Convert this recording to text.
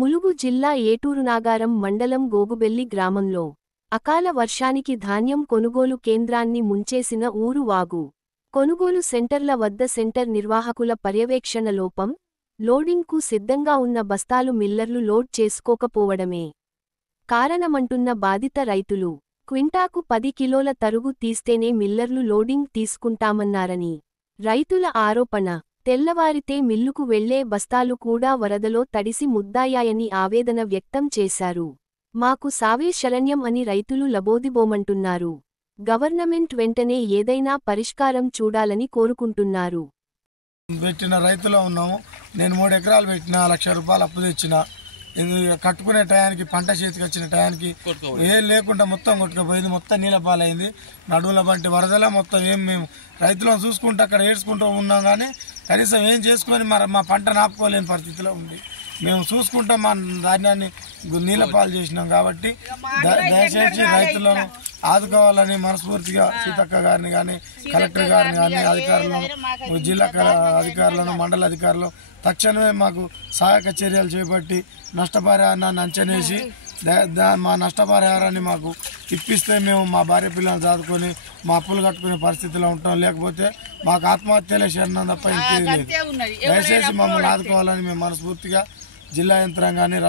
ములుగు జిల్లా ఏటూరు నాగారం మండలం గోగుబెల్లి గ్రామంలో అకాల వర్షానికి ధాన్యం కొనుగోలు కేంద్రాన్ని ముంచేసిన ఊరు వాగు. కొనుగోలు సెంటర్ల వద్ద సెంటర్ నిర్వాహకుల పర్యవేక్షణ లోపం, లోడింగ్కు సిద్ధంగా ఉన్న బస్తాలు మిల్లర్లు లోడ్ చేసుకోకపోవడమే కారణమంటున్న బాధిత రైతులు. క్వింటాకు 10 కిలోల తరుగు తీస్తేనే మిల్లర్లు లోడింగ్ తీసుకుంటామన్నారని రైతుల ఆరోపణ. తెల్లవారితే మిల్లుకు వెళ్లే బస్తాలు కూడా వరదలో తడిసి ముద్దాయాయని ఆవేదన వ్యక్తం చేశారు. మాకు సావే శరణ్యం అని రైతులు లబోదిబోమంటున్నారు. గవర్నమెంట్ వెంటనే ఏదైనా పరిష్కారం చూడాలని కోరుకుంటున్నారు. పెట్టిన రైతులో ఉన్నాము. నేను 3 ఎకరాలు పెట్టిన, 1 లక్ష రూపాయలు అప్పు తెచ్చిన. కట్టుకునే టయానికి, పంట చేతికి వచ్చిన టయానికి ఏం లేకుండా మొత్తం కొట్టుకుపోయింది. మొత్తం నీళ్ళ పాలైంది. నడువుల బట్టి వరదలా మొత్తం మేము రైతులను చూసుకుంటూ అక్కడ ఏడ్చుకుంటూ ఉన్నాం. కానీ కనీసం ఏం చేసుకొని మా పంట నాపుకోలేని పరిస్థితిలో ఉంది. మేము చూసుకుంటాం, మా ధాన్యాన్ని నీళ్ళ పాలు చేసినాం. కాబట్టి దయచేసి రైతులను ఆదుకోవాలని మనస్ఫూర్తిగా సీతక్క గారిని కానీ, కలెక్టర్ గారిని కానీ, అధికారులను, జిల్లా అధికారులను, మండల అధికారులు తక్షణమే మాకు సహాయక చర్యలు చేపట్టి నష్టపరిహారాన్ని అంచనేసి మా నష్టపరిహారాన్ని మాకు ఇప్పిస్తే మేము మా భార్య పిల్లలు చదువుకొని మా అప్పులు కట్టుకునే పరిస్థితిలో ఉంటాం. లేకపోతే మాకు ఆత్మహత్యలే శరణం తప్ప ఇంకేది లేదు. దయచేసి మమ్మల్ని ఆదుకోవాలని మేము మనస్ఫూర్తిగా జిల్లా యంత్రాంగాన్ని